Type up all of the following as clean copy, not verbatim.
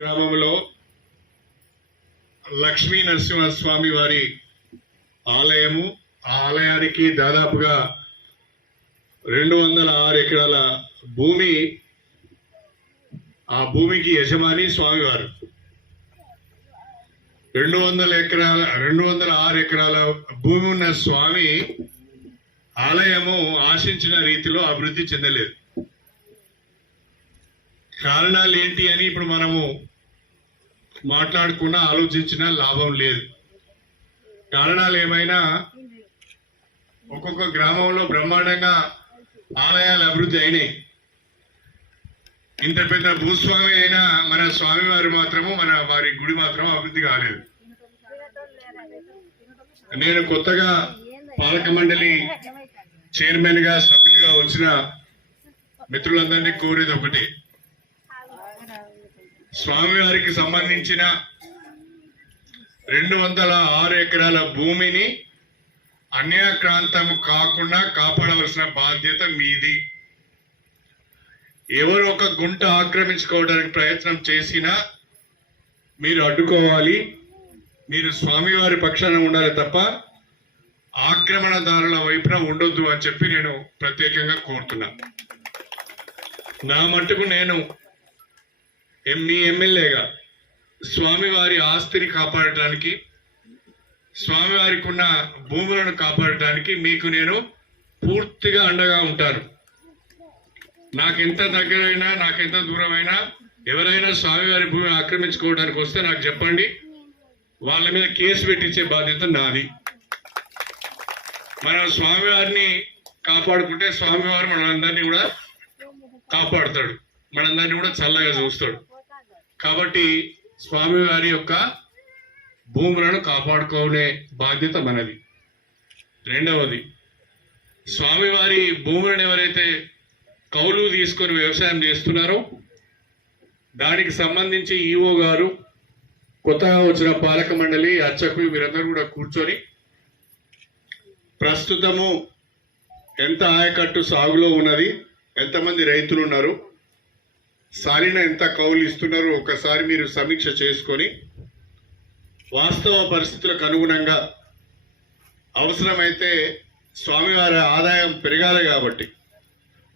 గ్రామంలో లక్ష్మీ నరసింహస్వామి వారి ఆలయము. ఆ ఆలయానికి దాదాపుగా 206 ఎకరాల భూమి. ఆ భూమికి యజమాని స్వామివారు. 206 ఎకరాల భూమి ఉన్న స్వామి ఆలయము ఆశించిన రీతిలో అభివృద్ధి చెందలేదు. కారణాలు ఏంటి అని ఇప్పుడు మనము మాట్లాడుకున్నా ఆలోచించినా లాభం లేదు. కారణాలు ఏమైనా ఒక్కొక్క గ్రామంలో బ్రహ్మాండంగా ఆలయాలు అభివృద్ధి అయినాయి. ఇంత పెద్ద భూస్వామి అయినా మన స్వామివారి మాత్రము వారి గుడి మాత్రం అభివృద్ధి కాలేదు. నేను కొత్తగా పాలక మండలి చైర్మన్ గా సభ్యులుగా వచ్చిన మిత్రులందరినీ కోరేది ఒకటి, స్వామివారికి సంబంధించిన 206 ఎకరాల భూమిని అన్యాక్రాంతం కాకుండా కాపాడవలసిన బాధ్యత మీది. ఎవరు ఒక గుంట ఆక్రమించుకోవడానికి ప్రయత్నం చేసినా మీరు అడ్డుకోవాలి. మీరు స్వామివారి పక్షాన ఉండాలి తప్ప ఆక్రమణదారుల వైపున ఉండొద్దు అని చెప్పి నేను ప్రత్యేకంగా కోరుతున్నా. నా మట్టుకు నేను మీ ఎమ్మెల్యేగా స్వామివారి ఆస్తిని కాపాడటానికి, స్వామివారికి ఉన్న భూములను కాపాడటానికి మీకు నేను పూర్తిగా అండగా ఉంటాను. నాకెంత దగ్గరైనా నాకెంత దూరమైనా ఎవరైనా స్వామివారి భూమిని ఆక్రమించుకోవడానికి వస్తే నాకు చెప్పండి, వాళ్ళ మీద కేసు పెట్టించే బాధ్యత నాది. మనం స్వామివారిని కాపాడుకుంటే స్వామివారు మనందరినీ కూడా కాపాడుతాడు, మనందరినీ కూడా చల్లగా చూస్తాడు. కాబట్టి స్వామివారి యొక్క భూములను కాపాడుకునే బాధ్యత మనది. రెండవది, స్వామివారి భూములను ఎవరైతే కౌలు తీసుకొని వ్యవసాయం చేస్తున్నారో దానికి సంబంధించి ఈఓ గారు, కొత్తగా వచ్చిన పాలక మండలి అర్చకులు వీరందరూ కూడా కూర్చొని ప్రస్తుతము ఎంత ఆయకట్టు సాగులో ఉన్నది, ఎంతమంది రైతులు ఉన్నారు, సాలిన ఎంత కౌలు ఇస్తున్నారు ఒకసారి మీరు సమీక్ష చేసుకొని వాస్తవ పరిస్థితులకు అనుగుణంగా అవసరమైతే స్వామివారి ఆదాయం పెరగాలి కాబట్టి,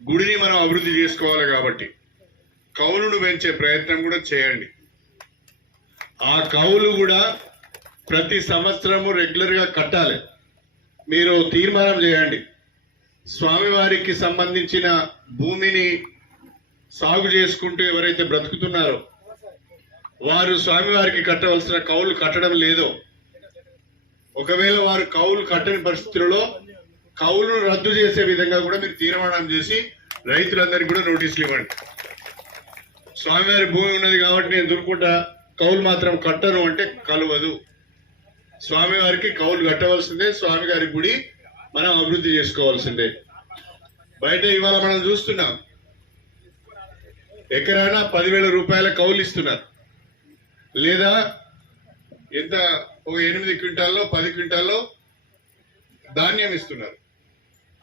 గుడిని మనం అభివృద్ధి చేసుకోవాలి కాబట్టి కౌలును పెంచే ప్రయత్నం కూడా చేయండి. ఆ కౌలు కూడా ప్రతి సంవత్సరము రెగ్యులర్గా కట్టాలి. మీరు తీర్మానం చేయండి, స్వామివారికి సంబంధించిన భూమిని సాగు చేసుకుంటూ ఎవరైతే బ్రతుకుతున్నారో వారు స్వామివారికి కట్టవలసిన కౌలు కట్టడం లేదో, ఒకవేళ వారు కౌలు కట్టని పరిస్థితులలో కౌలును రద్దు చేసే విధంగా కూడా మీరు తీర్మానం చేసి రైతులందరికీ కూడా నోటీసులు ఇవ్వండి. స్వామివారి భూమి ఉన్నది కాబట్టి నేను దొరుకుంటా కౌలు మాత్రం కట్టను అంటే కలవదు. స్వామివారికి కౌలు కట్టవలసిందే, స్వామివారి గుడి మనం అభివృద్ధి చేసుకోవాల్సిందే. బయట ఇవాళ మనం చూస్తున్నాం, ఎకరానా 10,000 రూపాయల కౌలు ఇస్తున్నారు, లేదా ఎంత ఒక 8 క్వింటాల్లో 10 క్వింటాల్లో ధాన్యం ఇస్తున్నారు.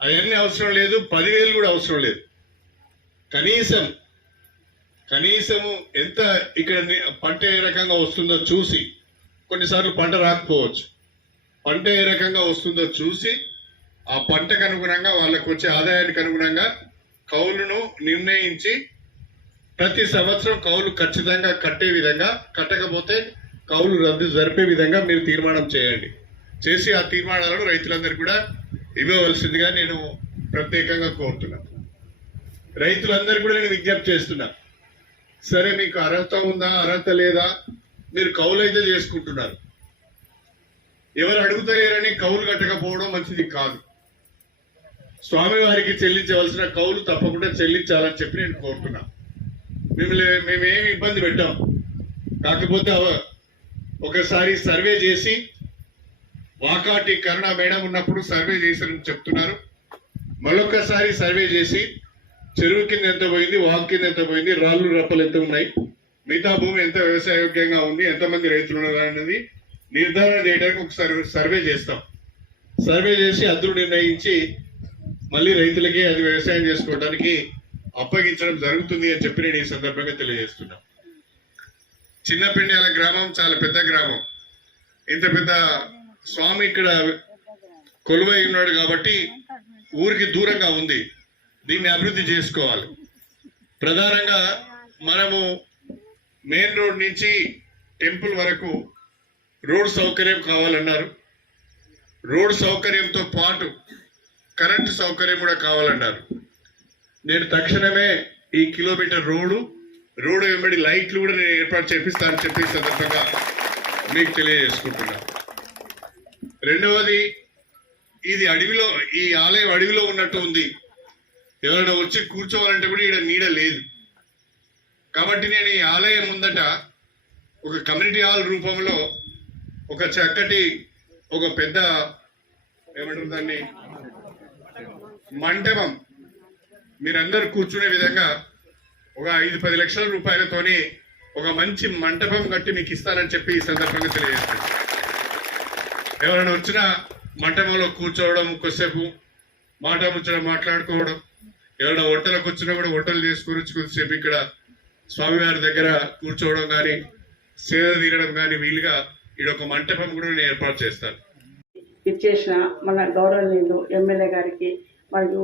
అవన్నీ అవసరం లేదు, 10,000 కూడా అవసరం లేదు. కనీసము ఎంత ఇక్కడ పంట ఏ రకంగా వస్తుందో చూసి, కొన్నిసార్లు పంట రాకపోవచ్చు, పంట ఏ రకంగా వస్తుందో చూసి ఆ పంటకు అనుగుణంగా వాళ్ళకు వచ్చే ఆదాయానికి అనుగుణంగా కౌలును నిర్ణయించి ప్రతి సంవత్సరం కౌలు ఖచ్చితంగా కట్టే విధంగా, కట్టకపోతే కౌలు రద్దు జరిపే విధంగా మీరు తీర్మానం చేయండి. చేసి ఆ తీర్మానాలను రైతులందరికీ కూడా ఇవ్వవలసిందిగా నేను ప్రత్యేకంగా కోరుతున్నాను. రైతులందరూ కూడా నేను విజ్ఞప్తి చేస్తున్నా, సరే మీకు అర్హత ఉందా అర్హత లేదా, మీరు కౌలు అయితే చేసుకుంటున్నారు, ఎవరు అడుగుతలేరని కౌలు కట్టకపోవడం మంచిది కాదు. స్వామివారికి చెల్లించవలసిన కౌలు తప్పకుండా చెల్లించాలని చెప్పి నేను కోరుతున్నా. మేమేమి ఇబ్బంది పెట్టాం, కాకపోతే ఒకసారి సర్వే చేసి, వాకాటి కరుణ మేడం ఉన్నప్పుడు సర్వే చేశారని చెప్తున్నారు, మరొకసారి సర్వే చేసి చెరువు కింద ఎంత పోయింది, వాక్ కింద ఎంత పోయింది, రాళ్ళు రప్పలు ఎంత ఉన్నాయి, మిగతా భూమి ఎంత వ్యవసాయోగ్యంగా ఉంది, ఎంతమంది రైతులు ఉన్నారు అనేది నిర్ధారణ చేయడానికి ఒకసారి సర్వే చేస్తాం. సర్వే చేసి అద్దులు నిర్ణయించి మళ్ళీ రైతులకి అది వ్యవసాయం చేసుకోవడానికి అప్పగించడం జరుగుతుంది అని చెప్పి నేను ఈ సందర్భంగా తెలియజేస్తున్నా. చిన్నపెండ్యాల గ్రామం చాలా పెద్ద గ్రామం. ఇంత పెద్ద స్వామి ఇక్కడ కొలువై ఉన్నాడు కాబట్టి ఊరికి దూరంగా ఉంది. దీన్ని అభివృద్ధి చేసుకోవాలి. ప్రధానంగా మనము మెయిన్ రోడ్ నుంచి టెంపుల్ వరకు రోడ్ సౌకర్యం కావాలన్నారు. రోడ్ సౌకర్యంతో పాటు కరెంటు సౌకర్యం కూడా కావాలన్నారు. నేను తక్షణమే ఈ కిలోమీటర్ రోడ్డు వెంబడి లైట్లు కూడా నేను ఏర్పాటు చేపిస్తానని చెప్పి సందర్భంగా మీకు తెలియజేసుకుంటున్నాను. రెండవది, ఇది అడవిలో, ఈ ఆలయం అడవిలో ఉన్నట్టు ఉంది. ఎవరైనా వచ్చి కూర్చోవాలంటే కూడా ఇక్కడ నీడ లేదు. కాబట్టి నేను ఈ ఆలయం ముందట ఒక కమ్యూనిటీ హాల్ రూపంలో ఒక చక్కటి, ఒక పెద్ద ఏమంటారు దాన్ని, మంటపం మీరందరూ కూర్చునే విధంగా ఒక 5-10 లక్షల రూపాయలతోని ఒక మంచి మంటపం కట్టి మీకు ఇస్తానని చెప్పి ఈ సందర్భంగా తెలియజేస్తాను. ఎవరైనా వచ్చినా మంటపంలో కూర్చోవడం, కొద్దిసేపు మాట్లాడుకోవడం, ఎవరైనా వంటలకు వచ్చినా కూడా వంటలు చేసుకుని కొద్దిసేపు ఇక్కడ స్వామివారి దగ్గర కూర్చోవడం కానీ సేద తీరడం కానీ వీలుగా ఒక మంటపం కూడా నేను ఏర్పాటు చేస్తాను. ఇచ్చేసిన మన గౌరవనీయులు ఎమ్మెల్యే గారికి మరియు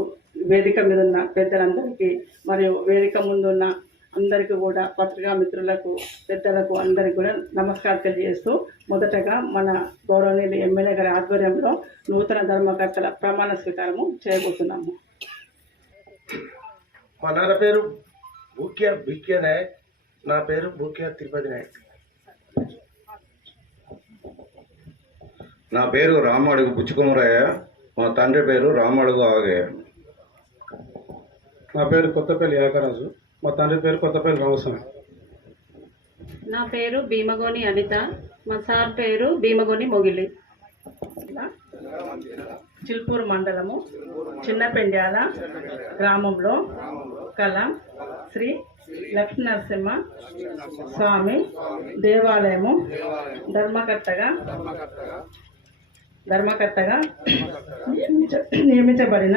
వేదిక మీద ఉన్న పెద్దలందరికీ మరియు వేదిక ముందున్న అందరికీ కూడా పత్రికా మిత్రులకు, పెద్దలకు అందరికీ కూడా నమస్కారం తెలియజేస్తూ, మొదటగా మన గౌరవనీయులు ఎమ్మెల్యే గారి ఆధ్వర్యంలో నూతన ధర్మకర్తల ప్రమాణ స్వీకారము చేయబోతున్నాము. మా నాన్న పేరు బిక్య నాయక్, నా పేరు బూక్య తిరుపతి నాయక్. నా పేరు రామడుగు బుచ్చుకుమరయ్య, మా తండ్రి పేరు రామడుగు ఆగయ్య. నా పేరు కొత్తపల్లి ఏకరాజు, మా తండ్రి పేరు కొత్తపల్లి రామస్వామి. నా పేరు భీమగోని అనిత, మా సార్ పేరు భీమగోని మొగిలి. చిల్పూరు మండలము చిన్నపెండ్యాల గ్రామంలో కల శ్రీ లక్ష్మీనరసింహ స్వామి దేవాలయము ధర్మకర్తగా నియమించబడిన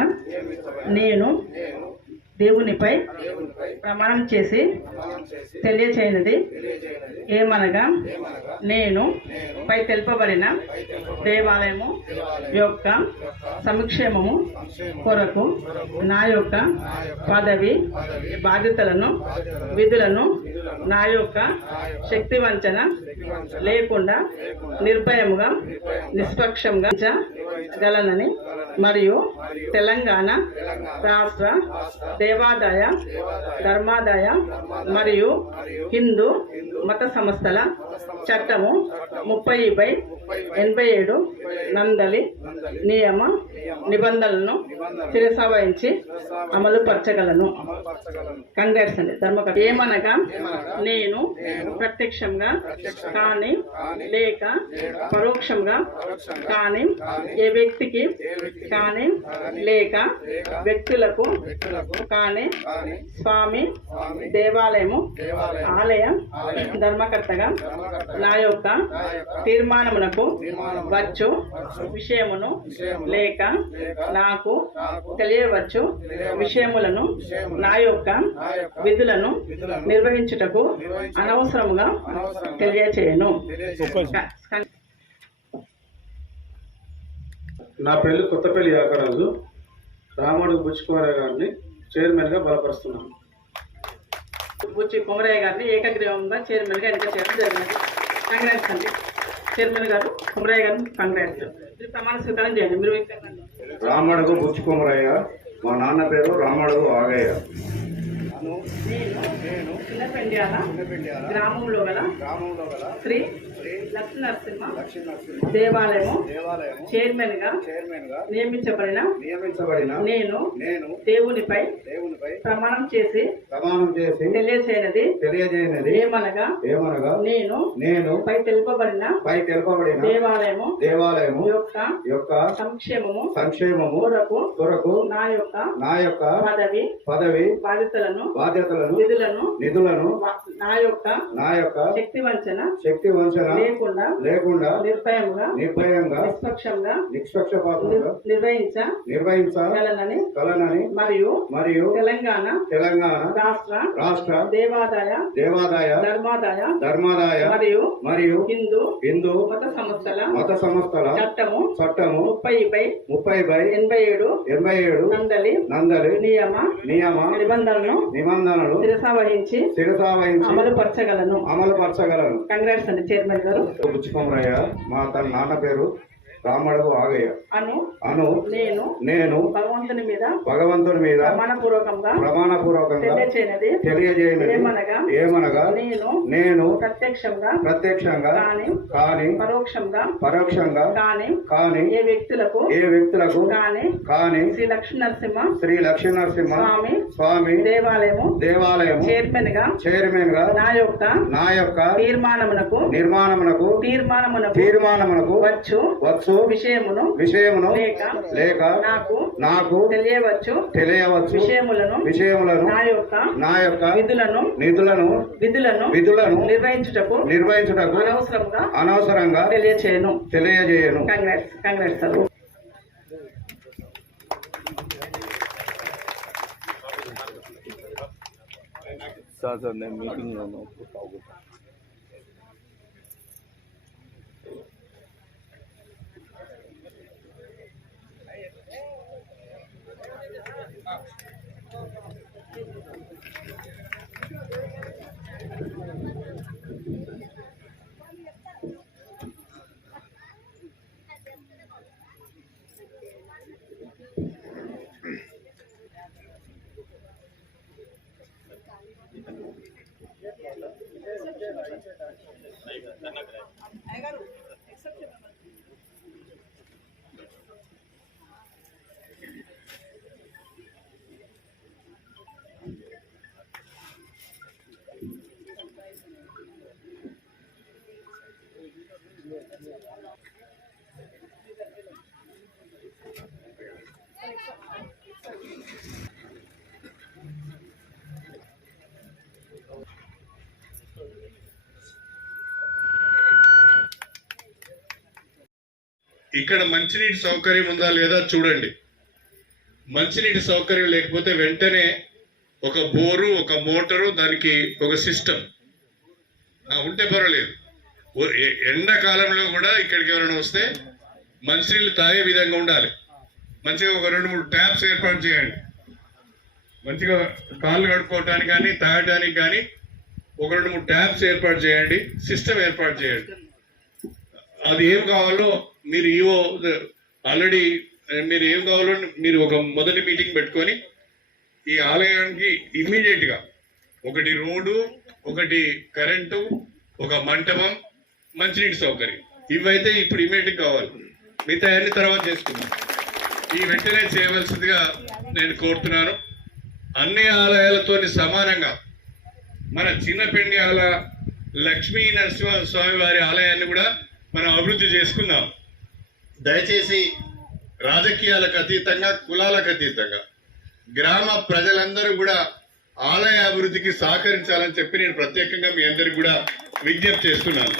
నేను దేవునిపై ప్రమాణం చేసి తెలియచేయనిది ఏమనగా, నేను పై తెలుపబడిన దేవాలయము యొక్క సంక్షేమము కొరకు నా యొక్క పదవి బాధ్యతలను, విధులను నా యొక్క శక్తి వంచన లేకుండా నిర్భయముగా నిష్పక్షంగా గలనని మరియు తెలంగాణ రాష్ట్ర దేవాదాయ, ధర్మాదాయ మరియు హిందూ మత సంస్థల చట్టము 30/87 నందలి నియమ నిబంధనలను శిరసావహించి అమలు పరచగలను. కంగ్రాట్స్ అండి. ధర్మకర్త ఏమనగా, నేను ప్రత్యక్షంగా కానీ లేక పరోక్షంగా కానీ ఏ వ్యక్తికి కానీ లేక వ్యక్తులకు కానీ స్వామి దేవాలయము ఆలయ ధర్మకర్తగా నా యొక్క తీర్మానమునకు వచ్చు విషయమును లేక నాకు తెలియవచ్చు విషయములను నా యొక్క విధులను నిర్వహించుటకు అనవసరముగా తెలియచేయను. నా పేరు కొత్తపల్లి ఏకరాజు, రామడుగు బుచ్చుకుమరయ్య గారిని చైర్మన్గా బలపరుస్తున్నాను. బుచ్చి కుమరయ్య గారిని ఏకగ్రీవంగా చైర్మన్గా ఎన్నిక చేయడం జరిగింది. కంగ్రాట్స్ అండి. చైర్మన్ గారు కుమరయ్య గారిని కంగ్రాట్స్. ప్రమాణ స్వీకారం చేయండి. మీరు రామడుగు బుచ్చుకుమరయ్య, మా నాన్న పేరు రామడుగు ఆగయ్య. నేను చిన్నపెండ్యాల గ్రామంలో గల శ్రీ లక్ష్మీనరసింహ దేవాలయము చైర్మన్ గా నియమించబడిన నేను దేవునిపై ప్రమాణం చేసి తెలియచేయనది ఏమనగా నేను పై తెలుపబడిన దేవాలయము యొక్క సంక్షేమము కొరకు నా యొక్క పదవి బాధ్యతలను బాధ్యతలను విధులను నిధులను నా యొక్క శక్తి వంచన లేకుండా నిర్భయంగా నిష్పక్షపాతంగా నిర్వహించగలనని మరియు తెలంగాణ రాష్ట్ర దేవాదాయ ధర్మాదాయ మరియు హిందూ మత సంస్థల చట్టము 30/87 నందలి నియమ నిబంధనలు శిరసావహించి అమలుపరచగలను. కంగ్రాట్స్ అండి చైర్మన్ గారు. బుచ్చికొమరయ్య. మా తన నాన్న పేరు రామడుగు ఆగయ్య. అను నేను భగవంతుని మీద ప్రమాణపూర్వకంగా తెలియజేయనిది ఏమనగా నేను ప్రత్యక్షంగా కాని పరోక్షంగా కాని ఏ వ్యక్తులకు కాని శ్రీ లక్ష్మీనరసింహ స్వామి దేవాలయం చైర్మన్ గా నా యొక్క తీర్మానమునకు వచ్చు విషయమును లేక నాకు తెలియవచ్చు విషయములను నా యొక్క విధులను నిర్వహించుటకు అనవసరంగా తెలియజేయను. Congrats sir. సార్ నేను మీటింగ్ లో ఉన్నాను. ఇక్కడ మంచినీటి సౌకర్యం ఉందా లేదా చూడండి. మంచినీటి సౌకర్యం లేకపోతే వెంటనే ఒక బోరు, ఒక మోటారు, దానికి ఒక సిస్టమ్ ఉంటే పర్వాలేదు. ఎండాకాలంలో కూడా ఇక్కడికి ఎవరైనా వస్తే మంచినీళ్ళు తాగే విధంగా ఉండాలి. మంచిగా ఒక 2-3 ట్యాప్స్ ఏర్పాటు చేయండి. మంచిగా కాళ్ళు కడుక్కోవటానికి కానీ తాగటానికి కానీ ఒక 2-3 ట్యాప్స్ ఏర్పాటు చేయండి. సిస్టమ్ ఏర్పాటు చేయండి. అది ఏం కావాలో మీరు ఆల్రెడీ మీరు ఏం కావాలో మీరు ఒక మొదటి మీటింగ్ పెట్టుకొని ఈ ఆలయానికి ఇమ్మీడియట్ గా ఒకటి రోడ్డు, ఒకటి కరెంటు, ఒక మంటపం, మంచినీటి సౌకర్యం ఇవైతే ఇప్పుడు ఇమ్మీడియట్ కావాలి. మిగతా అన్ని తర్వాత చేసుకుందాం. ఈ వెంటనే చేయవలసిందిగా నేను కోరుతున్నాను. అన్ని ఆలయాలతో సమానంగా మన చిన్నపెండ్యాల లక్ష్మీ నరసింహ స్వామి వారి ఆలయాన్ని కూడా మనం అభివృద్ధి చేసుకుందాం. దయచేసి రాజకీయాలకు అతీతంగా, కులాలకు అతీతంగా గ్రామ ప్రజలందరూ కూడా ఆలయ అభివృద్ధికి సహకరించాలని చెప్పి నేను ప్రత్యేకంగా మీ అందరికి కూడా విజ్ఞప్తి చేస్తున్నాను.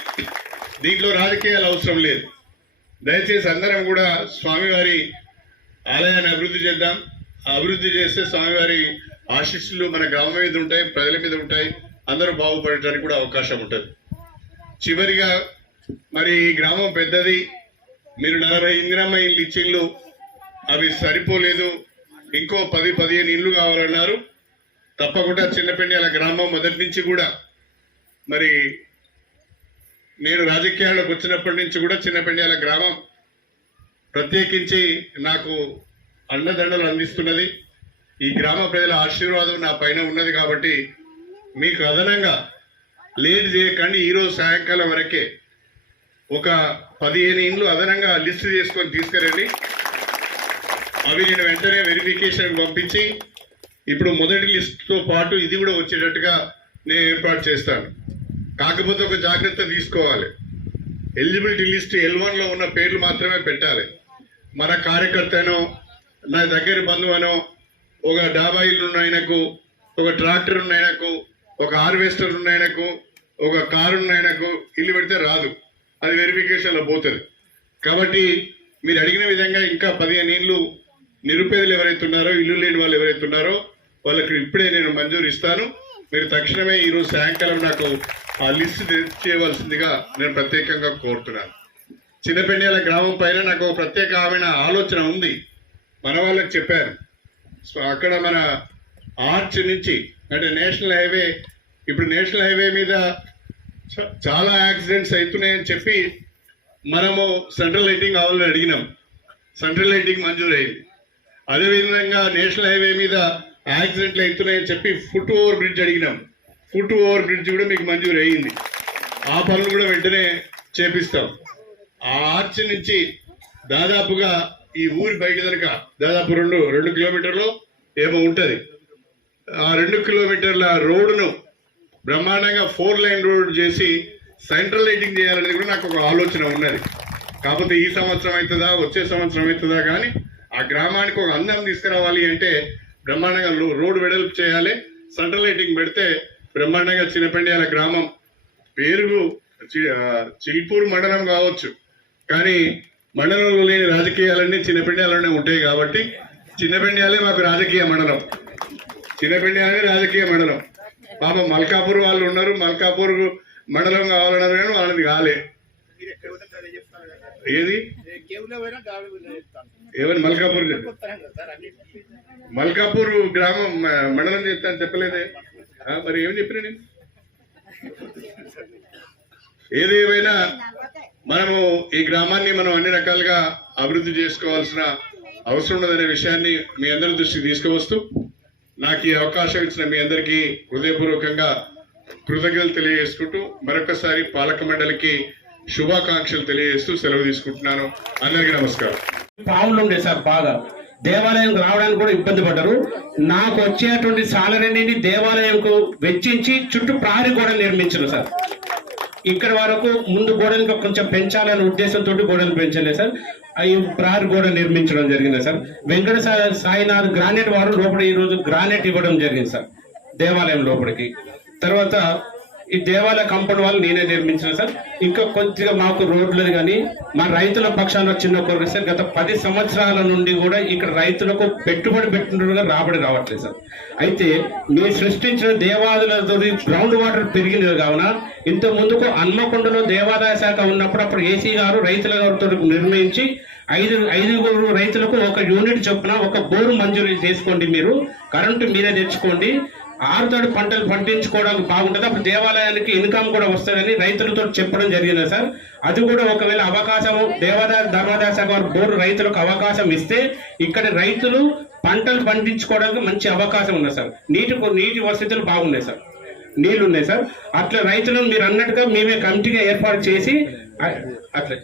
దీంట్లో రాజకీయాలు అవసరం లేదు. దయచేసి అందరం కూడా స్వామివారి ఆలయాన్ని అభివృద్ధి చేద్దాం. అభివృద్ధి చేస్తే స్వామివారి ఆశీస్సులు మన గ్రామం మీద ఉంటాయి, ప్రజల మీద ఉంటాయి. అందరూ బాగుపడటానికి కూడా అవకాశం ఉంటుంది. చివరిగా మరి ఈ గ్రామం పెద్దది. మీరు 40 ఇందిరమ్మ ఇల్లు ఇచ్చిళ్ళు, అవి సరిపోలేదు. ఇంకో 10-15 ఇళ్ళు కావాలన్నారు. తప్పకుండా చిన్నపెండ్యాల గ్రామం మొదటి నుంచి కూడా మరి నేను రాజకీయాల్లోకి వచ్చినప్పటి నుంచి కూడా చిన్నపెండ్యాల గ్రామం ప్రత్యేకించి నాకు అండదండలు అందిస్తున్నది. ఈ గ్రామ ప్రజల ఆశీర్వాదం నా పైన ఉన్నది కాబట్టి మీకు అదనంగా లేట్ చేయకండి. ఈరోజు సాయంకాలం వరకే ఒక 15 ఇండ్లు అదనంగా లిస్ట్ చేసుకొని తీసుకురండి. అవి నేను వెంటనే వెరిఫికేషన్ పంపించి ఇప్పుడు మొదటి లిస్టుతో పాటు ఇది కూడా వచ్చేటట్టుగా నేను ఏర్పాటు చేస్తాను. కాకపోతే ఒక జాగ్రత్త తీసుకోవాలి. ఎలిజిబిలిటీ లిస్ట్ L1లో ఉన్న పేర్లు మాత్రమే పెట్టాలి. మన కార్యకర్తనో, నా దగ్గర బంధువనో, ఒక 50 ఇల్లు ఉన్న ఆయనకు ఒక ట్రాక్టర్ ఉన్న ఆయనకు, ఒక హార్వెస్టర్ ఉన్న ఆయనకు, ఒక కారు ఉన్న ఆయనకు ఇల్లు పెడితే రాదు, అది వెరిఫికేషన్లో పోతుంది. కాబట్టి మీరు అడిగిన విధంగా ఇంకా 15 ఏళ్ళు నిరుపేదలు ఎవరైతే ఉన్నారో, ఇల్లు లేని వాళ్ళు ఎవరైతే ఉన్నారో వాళ్ళకి ఇప్పుడే నేను మంజూరు ఇస్తాను. మీరు తక్షణమే ఈరోజు సాయంకాలం నాకు ఆ లిస్ట్ చేయవలసిందిగా నేను ప్రత్యేకంగా కోరుతున్నాను. చిన్నపెండ్యాల గ్రామం పైన నాకు ప్రత్యేకమైన ఆలోచన ఉంది. మన వాళ్ళకి చెప్పాను. సో అక్కడ మన ఆర్చ్ నుంచి అంటే నేషనల్ హైవే, ఇప్పుడు నేషనల్ హైవే మీద చాలా యాక్సిడెంట్స్ అవుతున్నాయని చెప్పి మనము సెంట్రల్ లైటింగ్ కావాలని అడిగినాం. సెంట్రల్ లైటింగ్ మంజూరు అయింది. అదేవిధంగా నేషనల్ హైవే మీద యాక్సిడెంట్లు అవుతున్నాయని చెప్పి ఫుట్ ఓవర్ బ్రిడ్జ్ అడిగినాం. ఫుట్ ఓవర్ బ్రిడ్జ్ కూడా మీకు మంజూరు అయ్యింది. ఆ పనులు కూడా వెంటనే చేపిస్తాం. ఆ ఆర్చ్ నుంచి దాదాపుగా ఈ ఊరి బయట కనుక దాదాపు 2 కిలోమీటర్లు ఏమో ఉంటుంది. ఆ 2 కిలోమీటర్ల రోడ్డును బ్రహ్మాండంగా 4 లైన్ రోడ్ చేసి సెంట్రల్ లైటింగ్ చేయాలనేది కూడా నాకు ఒక ఆలోచన ఉన్నది. కాకపోతే ఈ సంవత్సరం అవుతుందా, వచ్చే సంవత్సరం అవుతుందా, కానీ ఆ గ్రామానికి ఒక అందం తీసుకురావాలి అంటే బ్రహ్మాండంగా రోడ్ వెడల్పు చేయాలి. సెంట్రల్ లైటింగ్ పెడితే బ్రహ్మాండంగా చిన్నపెండ్యాల గ్రామం పేరు చిల్పూరు మండలం కావచ్చు, కానీ మండలంలో లేని రాజకీయాలన్నీ చిన్నపెండ్యాలనే ఉంటాయి. కాబట్టి చిన్నపెండ్యాలే మాకు రాజకీయ మండలం, చిన్నపెండ్యాలే రాజకీయ మండలం. పాపం మల్కాపూర్ వాళ్ళు ఉన్నారు, మల్కాపూర్ మండలం కావాలన్నారు కానీ వాళ్ళది కాలే. ఏది ఏమని మల్కాపూర్ గ్రామం మండలం చెప్తాను చెప్పలేదే, మరి ఏం చెప్పినా నేను. ఏదేమైనా మనము ఈ గ్రామాన్ని మనం అన్ని రకాలుగా అభివృద్ధి చేసుకోవాల్సిన అవసరం ఉన్నదనే విషయాన్ని మీ అందరి దృష్టికి తీసుకువస్తూ నాకు ఈ అవకాశం ఇచ్చిన మీ అందరికీ హృదయపూర్వకంగా కృతజ్ఞతలు తెలియజేసుకుంటూ మరొకసారి పాలక మండలికి శుభాకాంక్షలు తెలియజేస్తూ సెలవు తీసుకుంటున్నాను. అందరికీ నమస్కారం. ప్రాబ్లం ఉండే సార్, బాగా దేవాలయం రావడానికి కూడా ఇబ్బంది పడ్డారు. నాకు వచ్చేటువంటి సాలరీని దేవాలయంకు వెచ్చించి చుట్టూ ప్రహరీ గోడలు నిర్మించారు సార్. ఇక్కడ వరకు ముందు గోడలు కొంచెం పెంచాలనే ఉద్దేశంతో గోడలు పెంచలేదు సార్. అవి ప్రహరీ గోడ నిర్మించడం జరిగింది సార్. వెంకట సాయినాథ్ గ్రానైట్ వారు లోపల ఈ రోజు గ్రానైట్ ఇవ్వడం జరిగింది సార్ దేవాలయం లోపలికి. తర్వాత ఈ దేవాలయ కాంపౌండ్ వాళ్ళు నేనే నిర్మించిన సార్. ఇంకా కొద్దిగా మాకు రోడ్లు కానీ మా రైతుల పక్షాన చిన్న కోరిక సార్. గత 10 సంవత్సరాల నుండి కూడా ఇక్కడ రైతులకు పెట్టుబడి పెట్టినట్టుగా రాబడి రావట్లేదు సార్. అయితే మీరు సృష్టించిన దేవాలయాలతో గ్రౌండ్ వాటర్ పెరిగినది కావున ఇంత ముందుకు హన్మకొండలో దేవాదాయ శాఖ ఉన్నప్పుడు అప్పుడు ఏసీ గారు రైతుల గారితో నిర్ణయించి 5 రైతులకు ఒక యూనిట్ చొప్పున ఒక బోరు మంజూరు చేసుకోండి, మీరు కరెంటు మీరే తెచ్చుకోండి, 6 తడి పంటలు పండించుకోవడానికి బాగుంటుంది, అప్పుడు దేవాలయానికి ఇన్కమ్ కూడా వస్తుందని రైతులతో చెప్పడం జరిగింది సార్. అది కూడా ఒకవేళ అవకాశం ధర్మాదాయ శాఖ వారు బోరు రైతులకు అవకాశం ఇస్తే ఇక్కడ రైతులు పంటలు పండించుకోవడానికి మంచి అవకాశం ఉంది సార్. నీటి వసతులు బాగున్నాయి సార్, నీళ్లు ఉన్నాయి సార్. అట్లా రైతులను మీరు అన్నట్టుగా మేమే కమిటీగా ఏర్పాటు చేసి అట్లా